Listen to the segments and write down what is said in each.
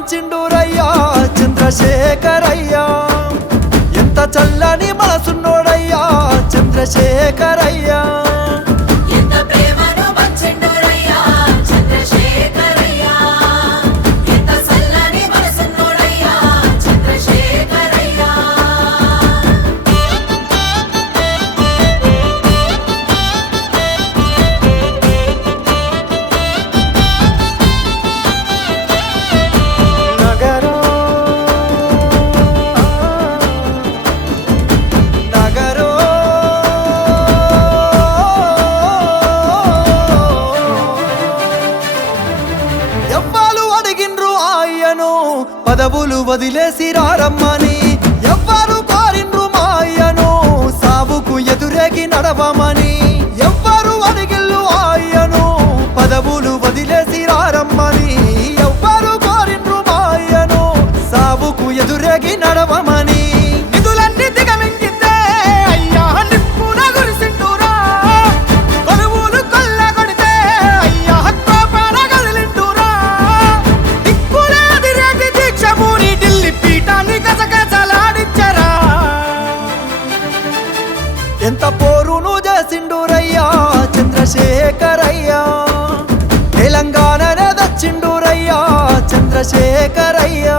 పంచిండురయ్యా చంద్రశేఖరయ్యా. ఎంత చల్లని మనసున్నోడయ్యా చంద్రశేఖరయ్యా. పదవులు వదిలేసి రారమ్మని. ఎవ్వరు కోరిండ్రు మాయను సాబుకు సావుకు ఎదురేగి నడవమని. ఎంత పోరును చేసిండురయ్యా? చంద్రశేఖరయ్యా. తెలంగాణనే దచ్చిండురయ్యా చంద్రశేఖరయ్యా.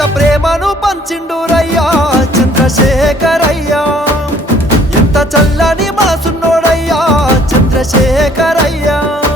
ఎంత ప్రేమను పంచిండురయ్యా? చంద్రశేఖరయ్యా. ఎంత చల్లని మనసున్నోడయ్యా? చంద్రశేఖరయ్యా.